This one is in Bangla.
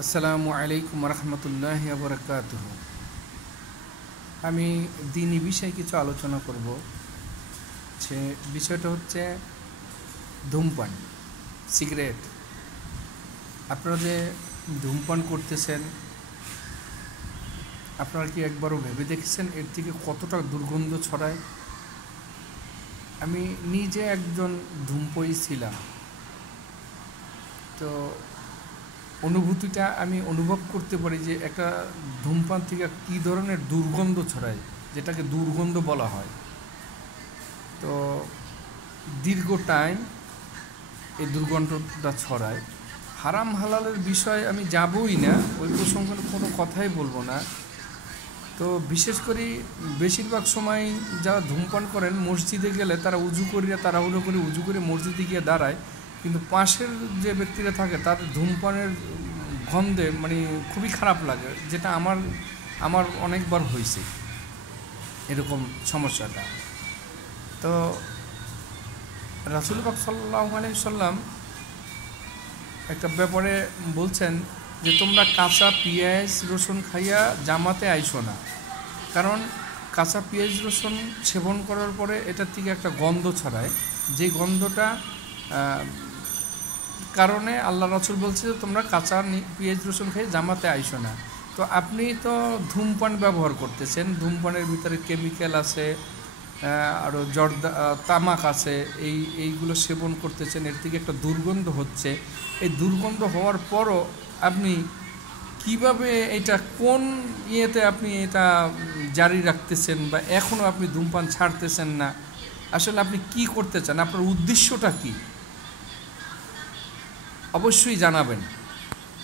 আসসালামু আলাইকুম রহমতুল্লাহি ওয়া বারাকাতুহু। আমি দ্বীনি বিষয়ে কিছু আলোচনা করব। সে বিষয়টা হচ্ছে ধূমপান, সিগারেট। আপনারা যে ধূমপান করতেছেন, আপনারা কি একবারও ভেবে দেখেছেন এর থেকে কতটা দুর্গন্ধ ছড়ায়? আমি নিজে একজন ধূমপায়ী ছিলাম, তো অনুভূতিটা আমি অনুভব করতে পারি যে একটা ধূমপান থেকে কী ধরনের দুর্গন্ধ ছড়ায়, যেটাকে দুর্গন্ধ বলা হয়। তো দীর্ঘ টাইম এই দুর্গন্ধটা ছড়ায়। হারাম হালালের বিষয়ে আমি যাবই না, ওই প্রসঙ্গে কোনো কথাই বলবো না। তো বিশেষ করে বেশিরভাগ সময় যারা ধূমপান করেন, মসজিদে গেলে তারা উজু করিয়া তাড়াহুড়ো করে উজু করে মসজিদে গিয়ে দাঁড়ায়, কিন্তু পাশের যে ব্যক্তিরা থাকে তাদের ধূমপানের গন্ধে খুবই খারাপ লাগে, যেটা আমার অনেকবার হয়েছে এরকম সমস্যাটা। তো রাসূল পাক সাল্লাল্লাহু আলাইহি সাল্লাম একটা ব্যাপারে বলছেন যে তোমরা কাঁচা পেঁয়াজ রসুন খাইয়া জামাতে আইসো না, কারণ কাঁচা পেঁয়াজ রসুন সেবন করার পরে এটার থেকে একটা গন্ধ ছড়ায়, যে গন্ধটা কারণে আল্লাহ রাসূল বলছে যে তোমরা কাঁচা পেঁয়াজ রসুন খাই জামাতে আইসো না। তো আপনি তো ধূমপান ব্যবহার করতেছেন, ধূমপানের ভিতরে কেমিক্যাল আছে, আরও জর্দা তামাক আছে, এইগুলো সেবন করতেছেন, এর থেকে একটা দুর্গন্ধ হচ্ছে। এই দুর্গন্ধ হওয়ার পরও আপনি কিভাবে এটা কোন ইয়েতে আপনি এটা জারি রাখতেছেন, বা এখনও আপনি ধূমপান ছাড়তেছেন না? আসলে আপনি কি করতে চান? আপনার উদ্দেশ্যটা কি? অবশ্যই জানাবেন।